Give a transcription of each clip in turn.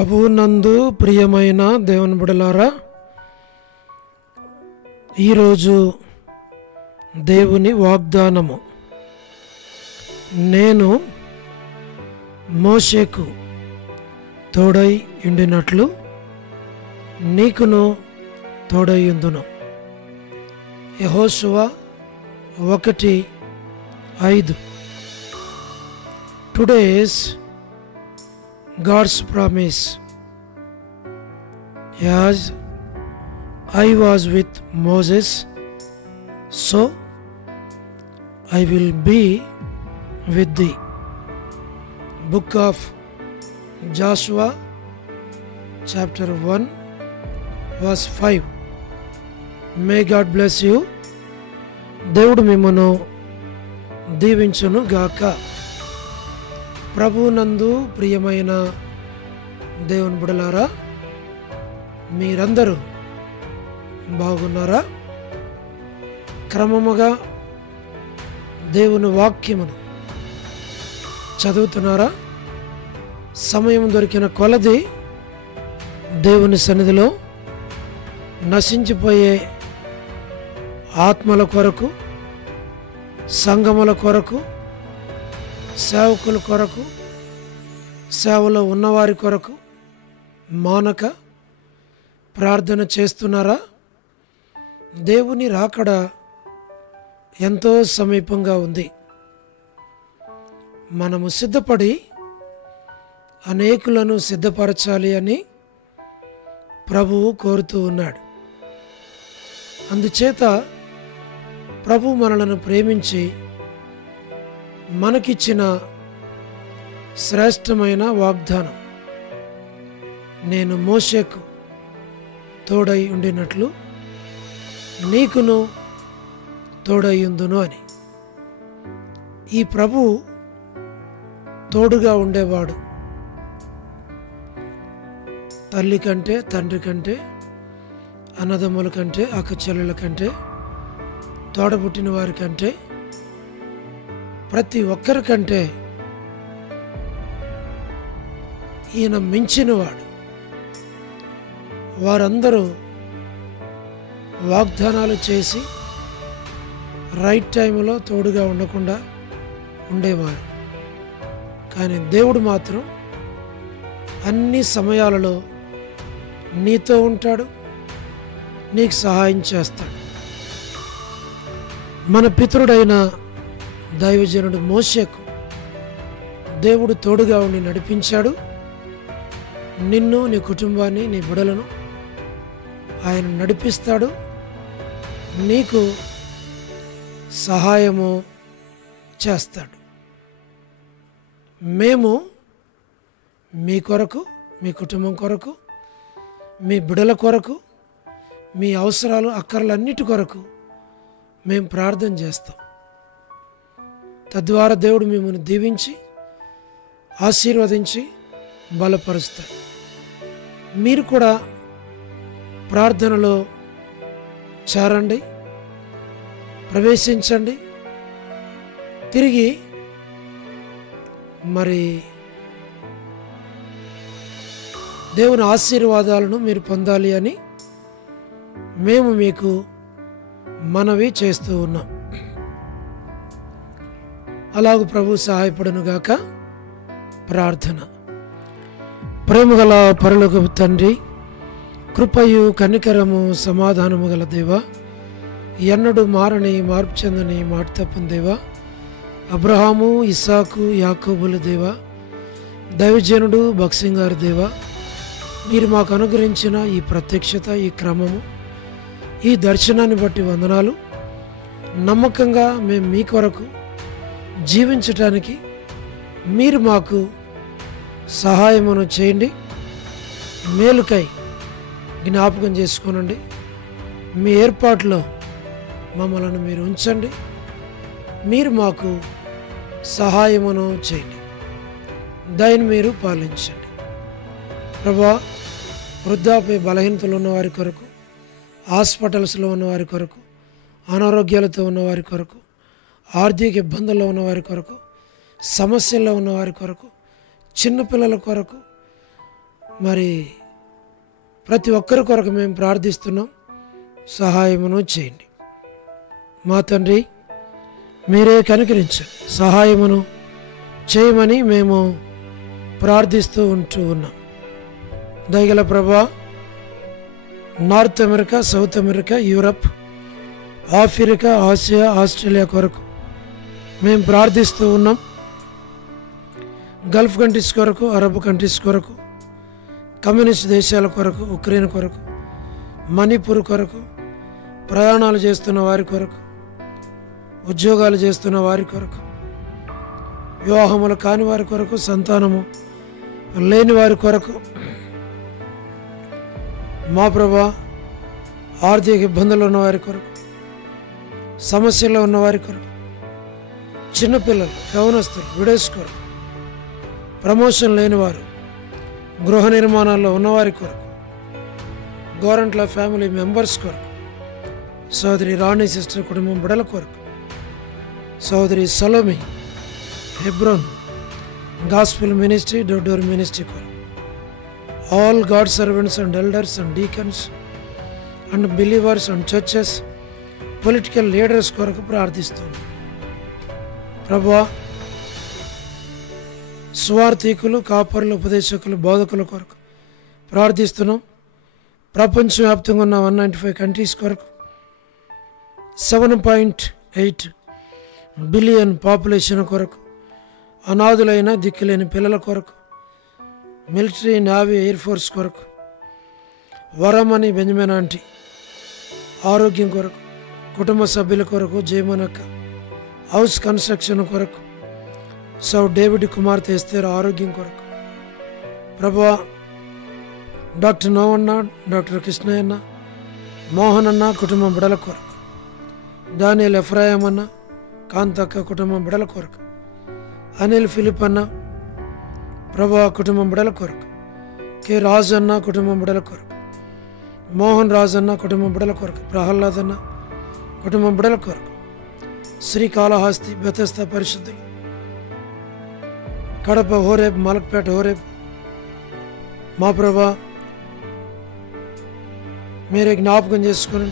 ప్రభువునందు ప్రియమైన దేవుని బిడ్డలారా, ఈరోజు దేవుని వాగ్దానము, నేను మోషేకు తోడై ఉండినట్లు నీకును తోడై ఉందును. యెహోషువ 1:5. Today's God's promise, as I was with Moses, so I will be with thee. Book of Joshua chapter 1 verse 5. May God bless you. దేవుడు మిమ్మను దీవించును గాక. ప్రభువునందు ప్రియమైన దేవుని బిడ్డలారా, మీరందరూ బాగున్నారా? క్రమముగా దేవుని వాక్యమును చదువుతున్నారా? సమయం దొరికిన కొలది దేవుని సన్నిధిలో నశించిపోయే ఆత్మల కొరకు, సంఘముల కొరకు, సేవకుల కొరకు, సేవలో ఉన్నవారి కొరకు మానక ప్రార్థన చేస్తున్నారా? దేవుని రాకడ ఎంతో సమీపంగా ఉంది. మనము సిద్ధపడి అనేకులను సిద్ధపరచాలి అని ప్రభువు కోరుతూ ఉన్నాడు. అందుచేత ప్రభు మనలను ప్రేమించి మనకిచ్చిన శ్రేష్టమైన వాగ్దానం, నేను మోషేకు తోడై ఉండినట్లు నీకును తోడై ఉందును అని. ఈ ప్రభు తోడుగా ఉండేవాడు. తల్లి కంటే, తండ్రి కంటే, అన్నదమ్ముల కంటే, అక్కచెల్లెల కంటే, తోడబుట్టిన వారి కంటే, ప్రతి ఒక్కరికంటే ఈయన మించినవాడు. వారందరూ వాగ్దానాలు చేసి రైట్ టైంలో తోడుగా ఉండకుండా ఉండేవారు. కానీ దేవుడు మాత్రం అన్ని సమయాలలో నీతో ఉంటాడు, నీకు సహాయం చేస్తాడు. మన పితరుడైన దైవజనుడు మోషేకు దేవుడు తోడుగా ఉండి నడిపించాడు. నిన్ను, నీ కుటుంబాన్ని, నీ బిడ్డలను ఆయన నడిపిస్తాడు. నీకు సహాయము చేస్తాడు. మేము మీ కొరకు, మీ కుటుంబం కొరకు, మీ బిడ్డల కొరకు, మీ అవసరాలు, అక్కర్లన్నిటి కొరకు మేము ప్రార్థన చేస్తాం. తద్వారా దేవుడు మిమ్మల్ని దీవించి ఆశీర్వదించి బలపరుస్తాడు. మీరు కూడా ప్రార్థనలో చేరండి, ప్రవేశించండి. తిరిగి మరి దేవుని ఆశీర్వాదాలను మీరు పొందాలి అని మేము మీకు మనవి చేస్తూ ఉన్నాం. అలాగూ ప్రభు సహాయపడును గాక. ప్రార్థన. ప్రేమగల పరలోకపు తండ్రి, కృపయు కనికరము సమాధానము గల దేవా, ఎన్నడూ మారని మార్పు చెందని మాట తప్పని దేవా, అబ్రహాము, ఇస్సాకు, యాకోబుల దేవా, దైవజనుడు భక్సింగారు దేవా, మీరు మాకు అనుగ్రహించిన ఈ ప్రత్యక్షత, ఈ క్రమము, ఈ దర్శనాన్ని బట్టి వందనాలు. నమ్మకంగా మేము మీ కొరకు జీవించటానికి మీరు మాకు సహాయమును చేయండి. మేలుకై జ్ఞాపకం చేసుకోనండి. మీ ఏర్పాటులో మమ్మల్ని మీరు ఉంచండి. మీరు మాకు సహాయమును చేయండి. దయను మీరు పాలించండి. ప్రభువా, వృద్ధాప్య బలహీనతలు ఉన్నవారి కొరకు, హాస్పిటల్స్లో ఉన్నవారి కొరకు, అనారోగ్యాలతో ఉన్నవారి కొరకు, ఆర్థిక ఇబ్బందుల్లో ఉన్నవారి కొరకు, సమస్యల్లో ఉన్నవారి కొరకు, చిన్నపిల్లల కొరకు, మరి ప్రతి ఒక్కరి కొరకు మేము ప్రార్థిస్తున్నాం, సహాయమును చేయండి. మా తండ్రి, మీరే కనికరించండి, సహాయమును చేయమని మేము ప్రార్థిస్తూ ఉన్నాం. దయగల ప్రభా, north America, south America, Europe, Africa, Asia, Australia కొరకు మేము ప్రార్థిస్తూ ఉన్నాం. గల్ఫ్ కంట్రీస్ కొరకు, అరబ్ కంట్రీస్ కొరకు, కమ్యూనిస్ట్ దేశాల కొరకు, ఉక్రెయిన్ కొరకు, మణిపూర్ కొరకు, ప్రయాణాలు చేస్తున్న వారి కొరకు, ఉద్యోగాలు చేస్తున్న వారి కొరకు, వివాహములు కాని వారి కొరకు, సంతానము లేని వారి కొరకు, మా ప్రభా ఆర్థిక ఇబ్బందులు ఉన్నవారి కొరకు, సమస్యల్లో ఉన్నవారి కొరకు, చిన్నపిల్లలు, యవనస్తులు, విడోస్ కొరకు, ప్రమోషన్ లేనివారు, గృహ నిర్మాణాల్లో ఉన్నవారి కొరకు, గోరంట్ల ఫ్యామిలీ మెంబర్స్ కొరకు, సోదరి రాణి సిస్టర్ కుటుంబం బిడల కొరకు, సోదరి Salomi Hebron gospel ministry, door ministry కొరకు, all God servants and elders and deacons and believers and churches, political leaders కొరకు ప్రార్థిస్తున్నాం. ప్రభువా, స్వార్థికులు, కాపరులు, ఉపదేశకులు, బోధకుల కొరకు ప్రార్థిస్తున్నాం. ప్రపంచవ్యాప్తంగా ఉన్న 195 కంట్రీస్ కొరకు, 7.8 బిలియన్ పాపులేషన్ కొరకు, అనాథులైన దిక్కులేని పిల్లల కొరకు, మిలిటరీ, నేవీ, ఎయిర్ ఫోర్స్ కొరకు, వరమణి బెంజమిన్ ఆంటీ ఆరోగ్యం కొరకు, కుటుంబ సభ్యుల కొరకు, జయమనక్క హౌస్ కన్స్ట్రక్షన్ కొరకు, సౌ డేవిడ్ కుమార్తె ఎస్తేర్ ఆరోగ్యం కొరకు, ప్రభువా డాక్టర్ నోవన్న, డాక్టర్ కృష్ణయ్యన్న, మోహన్ అన్న కుటుంబం బిడల కొరకు, డానియల్ ఎఫ్రాయిం అన్న, కాంతక్క కుటుంబం బిడల కొరకు, అనిల్ ఫిలిప్ అన్న ప్రభువా కుటుంబం బిడల కొరకు, కె రాజు అన్న కుటుంబం బిడల కొరకు, మోహన్ రాజు అన్న కుటుంబం బిడల కొరకు, ప్రహ్లాద్ అన్న కుటుంబం బిడల కొరకు, శ్రీకాళహస్తి బెతెస్తా పరిశుద్ధులు, కడప హోరేబ్, మలక్పేట హోరేబ్, మా ప్రభా మీరే జ్ఞాపకం చేసుకుని,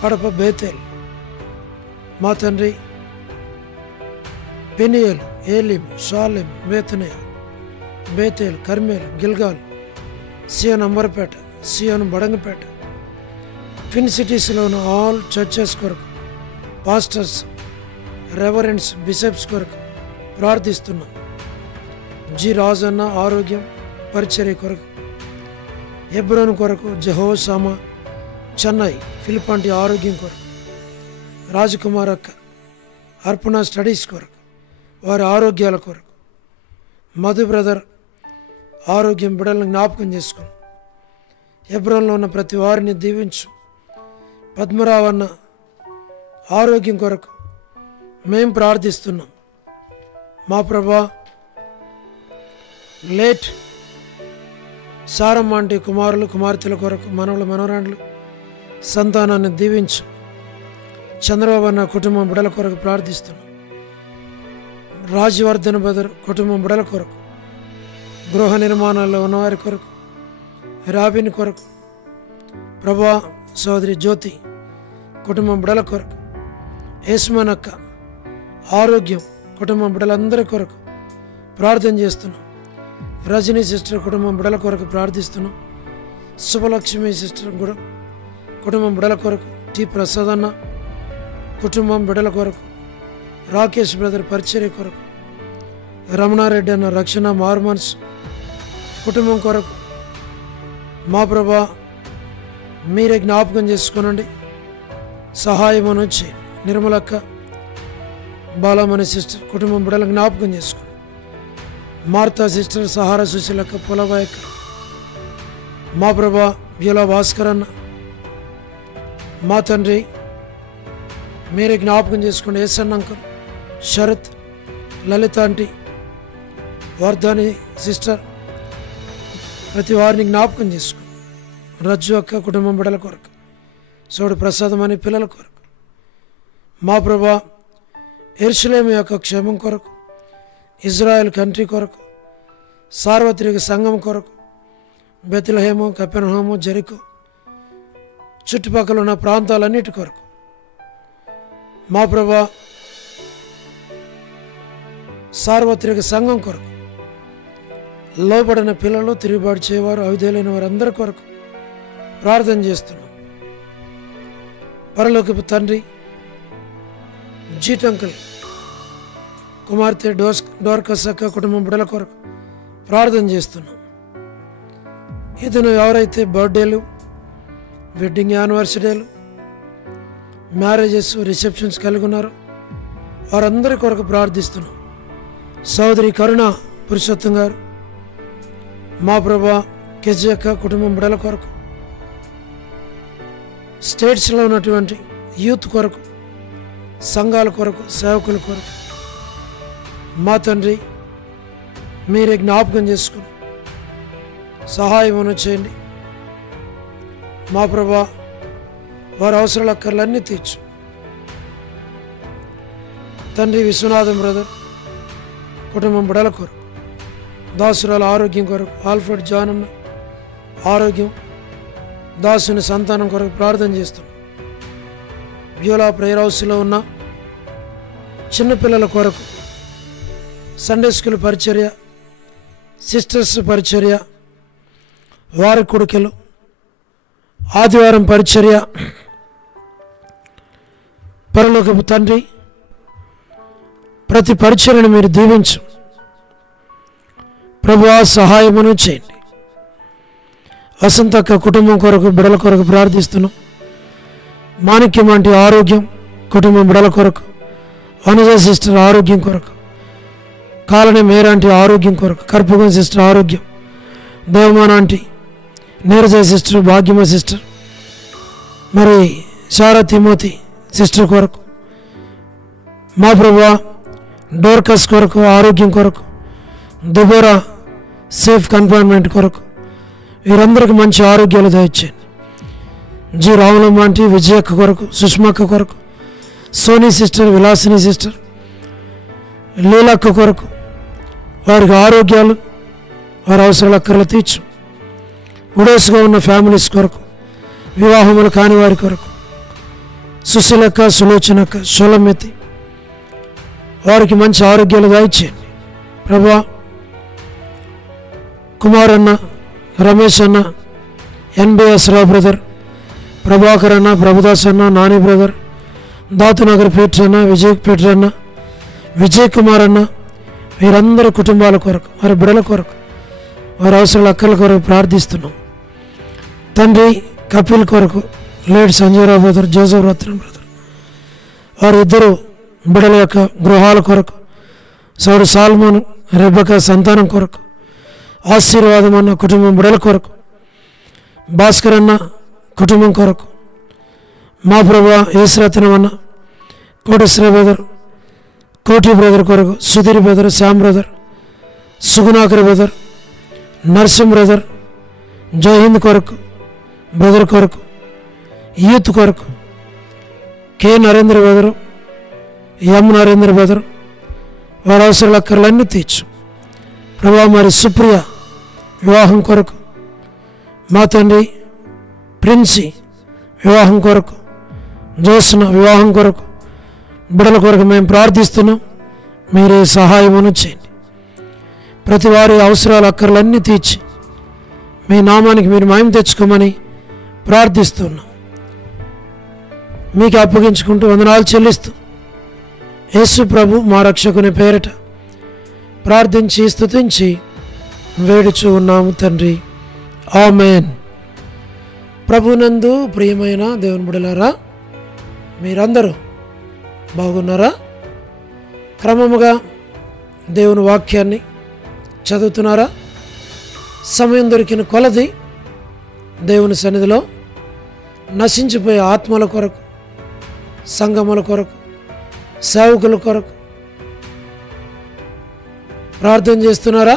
కడప బేతేల్, మా తండ్రి పెనియల్, ఏలిం, షాలెం, బేతనయ, బేతేల్, కర్మేల్, గిల్గాల్, సియోన్ అంబర్పేట, సియోన్ బడంగపేట, ట్విన్ సిటీస్లోని ఆల్ చర్చెస్ కొరకు, పాస్టర్స్, రెవరెండ్స్, బిషప్స్ కొరకు ప్రార్థిస్తున్నాం. జి రాజన్న ఆరోగ్యం పరిచర్య కొరకు, హెబ్రోన్ కొరకు, జెహోషామా చెన్నై ఫిలిపాంటి ఆరోగ్యం కొరకు, రాజకుమార్ అక్క అర్పణ స్టడీస్ కొరకు, వారి ఆరోగ్యాల కొరకు, మధు బ్రదర్ ఆరోగ్యం బిడ్డలను జ్ఞాపకం చేసుకుని హెబ్రోన్లో ఉన్న ప్రతి వారిని దీవించు. పద్మరావు అన్న ఆరోగ్యం కొరకు మేము ప్రార్థిస్తున్నాం. మా ప్రభా లేట్ సారమ్మ అంటే కుమారులు కుమార్తెల కొరకు, మనవలు మనవరాండ్లు సంతానాన్ని దీవించు. చంద్రబాబు అన్న కుటుంబం బిడల కొరకు ప్రార్థిస్తున్నాం. రాజ్యవర్ధన్ బదర్ కుటుంబం బిడల కొరకు, గృహ నిర్మాణాల్లో ఉన్నవారి కొరకు, రాబిన్ కొరకు, ప్రభా సోదరి జ్యోతి కుటుంబం బిడల కొరకు, యస్మన్ అక్క ఆరోగ్యం కుటుంబం బిడలందరి కొరకు ప్రార్థన చేస్తున్నాం. రజనీ సిస్టర్ కుటుంబం బిడల కొరకు ప్రార్థిస్తున్నాం. శుభలక్ష్మి సిస్టర్ కూడా కుటుంబం బిడల కొరకు, టి ప్రసాద్ అన్న కుటుంబం బిడల కొరకు, రాకేష్ బ్రదర్ పరిచర్య కొరకు, రమణారెడ్డి అన్న రక్షణ మార్మన్స్ కుటుంబం కొరకు, మా ప్రభా మీరే జ్ఞాపకం చేసుకునండి, సహాయం నుంచి నిర్మలక్క బాలమణి సిస్టర్ కుటుంబం బిడల జ్ఞాపకం చేసుకోండి. మార్తా సిస్టర్, సహారా సుశీలక్క, పొలబాయక్క, మా ప్రభా బ్యూలా భాస్కర్ అన్న, మా తండ్రి మీరే జ్ఞాపకం చేసుకోండి. ఎస్ఎన్ అంకుల్, శరత్, లలిత ఆంటీ, వర్ధాని సిస్టర్, ప్రతి వారిని జ్ఞాపకం చేసుకోండి. రజ్జు అక్క కుటుంబం బిడల కొరకు, సోడు ప్రసాదం అని పిల్లల కొరకు, మా ప్రభా యెరూషలేము యొక్క క్షేమం కొరకు, ఇజ్రాయెల్ కంట్రీ కొరకు, సార్వత్రిక సంఘం కొరకు, బెత్లెహేము, కపెర్నహూము, జెరికో చుట్టుపక్కల ఉన్న ప్రాంతాలన్నిటి కొరకు మా ప్రభువా సార్వత్రిక సంఘం కొరకు లోబడిన పిల్లలు, తిరుగుబాటు చేయవారు, అవిధేయులైన వారందరి కొరకు ప్రార్థన చేస్తున్నాం. పరలోకపు తండ్రి, జీటంకల్ కుమార్తె డోర్కస్ అక్క కుటుంబం బిడ్డల కొరకు ప్రార్థన చేస్తున్నాం. ఇతను ఎవరైతే బర్త్డేలు, వెడ్డింగ్ యానివర్సరీలు, మ్యారేజెస్, రిసెప్షన్స్ కలిగి ఉన్నారో వారందరి కొరకు ప్రార్థిస్తున్నాం. సోదరి కరుణ పురుషోత్తం గారు, మా ప్రభువా కెజి అక్క కుటుంబం బిడ్డల కొరకు, స్టేట్స్లో ఉన్నటువంటి యూత్ కొరకు, సంఘాల కొరకు, సేవకుల కొరకు మా తండ్రి మీరే జ్ఞాపకం చేసుకుని సహాయం చేయండి. మా ప్రభువా వారి అవసరాల అక్కర్లన్నీ తీర్చు. తండ్రి విశ్వనాథం బ్రదర్ కుటుంబం బిడ్డల కొరకు, దాసురాల ఆరోగ్యం కొరకు, ఆల్ఫ్రెడ్ జాన్ అన్న ఆరోగ్యం, దాసుని సంతానం కొరకు ప్రార్థన చేస్తున్నాం. బ్యూలా ప్రేయర్ హౌస్లో ఉన్న చిన్నపిల్లల కొరకు సండే స్కూల్ పరిచర్య, సిస్టర్స్ పరిచర్య, వారి కొడుకులు, ఆదివారం పరిచర్య, పరలోకపు తండ్రి ప్రతి పరిచర్యను మీరు దీవించు ప్రభువా, సహాయమును చేయండి. వసంతక్క కుటుంబం కొరకు, బిడల కొరకు ప్రార్థిస్తున్నాం. మాణిక్యం వంటి ఆరోగ్యం కుటుంబం బిడల కొరకు, వనజ సిస్టర్ ఆరోగ్యం కొరకు, కాలనీ మేరాంటి ఆరోగ్యం కొరకు, కర్పూగం సిస్టర్ ఆరోగ్యం, దేవమానాంటి, నీరజ సిస్టర్, భాగ్యమ సిస్టర్, మరి శారా తిమోతి సిస్టర్ కొరకు, మా ప్రభువా డోర్కస్ కొరకు ఆరోగ్యం కొరకు, దుబోరా సేఫ్ కన్ఫైన్మెంట్ కొరకు వీరందరికీ మంచి ఆరోగ్యాలు దయచేయండి. జి రావులమ్మ ఆంటీ, విజయక్క కొరకు, సుష్మక్క కొరకు, సోనీ సిస్టర్, విలాసిని సిస్టర్, లీలక్క కొరకు వారికి ఆరోగ్యాలు, వారి అవసరాల అక్కర్లు తీర్చు. ఉడేసుగా ఉన్న ఫ్యామిలీస్ కొరకు, వివాహములు కాని వారి కొరకు, సుశీలక్క, సులోచనక్క, షోలమెత్తి వారికి మంచి ఆరోగ్యాలు దయచేయండి. ప్రభువా కుమార్ అన్న, రమేష్ అన్న, ఎన్బిఎస్ రావు బ్రదర్, ప్రభాకర్ అన్న, ప్రభుదాస్ అన్న, నాని బ్రదర్, దాతునగర్ పీటర్ అన్న, పీటర్ అన్న, విజయ్ కుమార్ అన్న వీరందరి కుటుంబాల కొరకు, వారి బిడల కొరకు, వారి అవసరాల అక్కల కొరకు ప్రార్థిస్తున్నాం. తండ్రి కపిల్ కొరకు, లేడ్ సంజయరావు బ్రదర్, జోసఫ్ రత్నం బ్రదర్ వారి ఇద్దరు బిడల యొక్క గృహాల కొరకు, సౌడు సాల్మోన్, రెబ్బక సంతానం కొరకు, ఆశీర్వాదం అన్న కుటుంబం బిడల కొరకు, భాస్కర్ అన్న కుటుంబం కొరకు, మా ప్రభువా యేసురత్నం అన్న, కోటేశ్వర బ్రదర్, కోటి బ్రదర్ కొరకు, Sudheer brother, Shyam brother, Sugunakar brother, Narsimh brother, Jaihind కొరకు బ్రదర్ కొరకు, యూత్ కొరకు, K Narendra brother, M Narendra brother వారి అవసరాల అక్కర్లన్నీ తీర్చు. ప్రభా మరి సుప్రియ వివాహం కొరకు, మా తండ్రి ప్రిన్సి వివాహం కొరకు, జోస్న వివాహం కొరకు, బిడల కొరకు మేము ప్రార్థిస్తున్నాం. మీరే సహాయమును చేయండి. ప్రతి వారి అవసరాల అక్కర్లన్నీ తీర్చి మీ నామానికి మీరు మహిమ తెచ్చుకోమని ప్రార్థిస్తున్నాం. మీకు అప్పగించుకుంటూ వందనాలు చెల్లిస్తూ యేసు ప్రభు మా రక్షకుని పేరిట ప్రార్థించి స్తుతించి వేడుచూ ఉన్నాము తండ్రి, ఆమేన్. ప్రభునందు ప్రియమైన దేవుని బిడ్డలారా, మీరందరూ బాగున్నారా? క్రమముగా దేవుని వాక్యాన్ని చదువుతున్నారా? సమయం దొరికిన కొలది దేవుని సన్నిధిలో నశించిపోయే ఆత్మల కొరకు, సంఘముల కొరకు, సేవకుల కొరకు ప్రార్థన చేస్తున్నారా?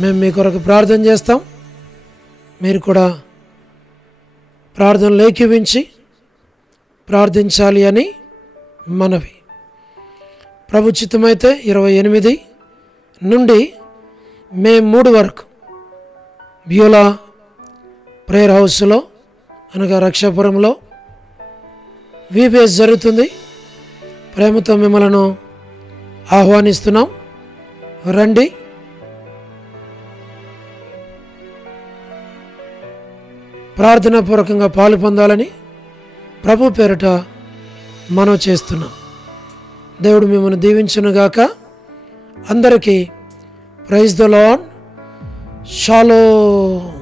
మేము మీ కొరకు ప్రార్థన చేస్తాం. మీరు కూడా ప్రార్థనలు ఏకీవించి ప్రార్థించాలి అని మనవి. ప్రభు చిత్తమైతే 28 నుండి మే 3 వరకు బ్యూలా ప్రేయర్ హౌస్లో అనగా రక్షాపురంలో VBS జరుగుతుంది. ప్రేమతో మిమ్మల్ని ఆహ్వానిస్తున్నాం. రండి. ప్రార్థనాపూర్వకంగా పాలు పొందాలని ప్రభు పేరిట మనం చేస్తున్నాం. దేవుడు మిమ్మల్ని దీవించునుగాక. అందరికీ ప్రైజ్ ద లార్డ్. షాలోమ్.